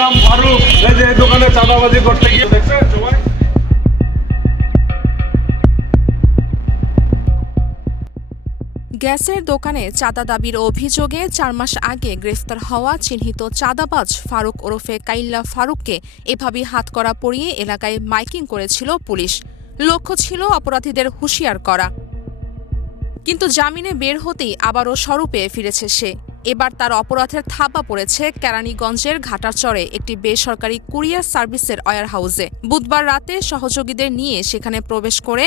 নাম ফারুক, এই যে এই দোকানে চাঁদাবাজি করতে গিয়ে দেখছেন সবাই। গ্যাসের দোকানে চাঁদা দাবির অভিযোগে ৪ মাস আগে গ্রেফতার হওয়া চিহ্নিত চাঁদাবাজ ফারুক ওরফে কাইল্লা ফারুককে এভাবেই হাতকড়া পরিয়ে এলাকায় মাইকিং করেছিল পুলিশ। লক্ষ্য ছিল অপরাধীদের হুঁশিয়ার করা। কিন্তু জামিনে বের হতেই আবারও স্বরূপে ফিরেছে সে। এবার তার অপরাধের থাবা পড়েছে কেরানীগঞ্জের ঘাটারচরে একটি বেসরকারি কুরিয়ার সার্ভিসের ওয়্যারহাউসে। বুধবার রাতে সহযোগীদের নিয়ে সেখানে প্রবেশ করে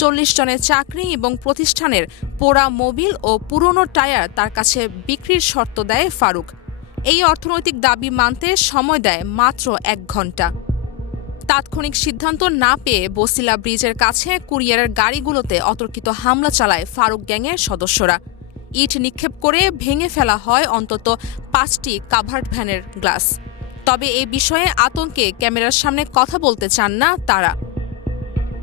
৪০ জনের চাকরি এবং প্রতিষ্ঠানের পোড়া মোবিল ও পুরনো টায়ার তার কাছে বিক্রির শর্ত দেয় ফারুক। এই অর্থনৈতিক দাবি মানতে সময় দেয় মাত্র ১ ঘণ্টা। তাৎক্ষণিক সিদ্ধান্ত না পেয়ে বসিলা ব্রিজের কাছে কুরিয়ারের গাড়িগুলোতে অতর্কিত হামলা চালায় ফারুক গ্যাংয়ের সদস্যরা। ইট নিক্ষেপ করে ভেঙে ফেলা হয় অন্তত ৫টি কাভার্ড ভ্যানের গ্লাস। তবে এই বিষয়ে আতঙ্কে ক্যামেরার সামনে কথা বলতে চান না তারা।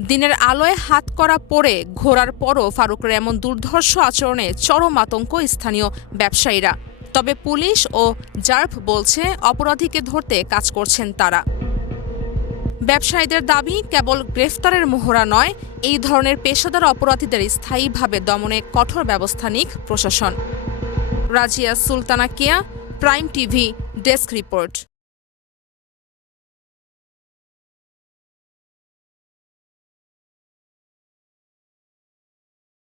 দিনের আলোয় হাতকড়া পরে ঘোরার পরও ফারুকের এমন দুর্ধর্ষ আচরণে চরম আতঙ্ক স্থানীয় ব্যবসায়ীরা। তবে পুলিশ ও র্যাব বলছে অপরাধীকে ধরতে কাজ করছেন তারা। ব্যবসায়ীদের দাবি, কেবল গ্রেফতারের মোহরা নয়, এই ধরনের পেশাদার অপরাধীদের স্থায়ীভাবে দমনে কঠোর ব্যবস্থা নিক প্রশাসন। রাজিয়া সুলতানা কেয়া, প্রাইম টিভি, ডেস্ক রিপোর্ট।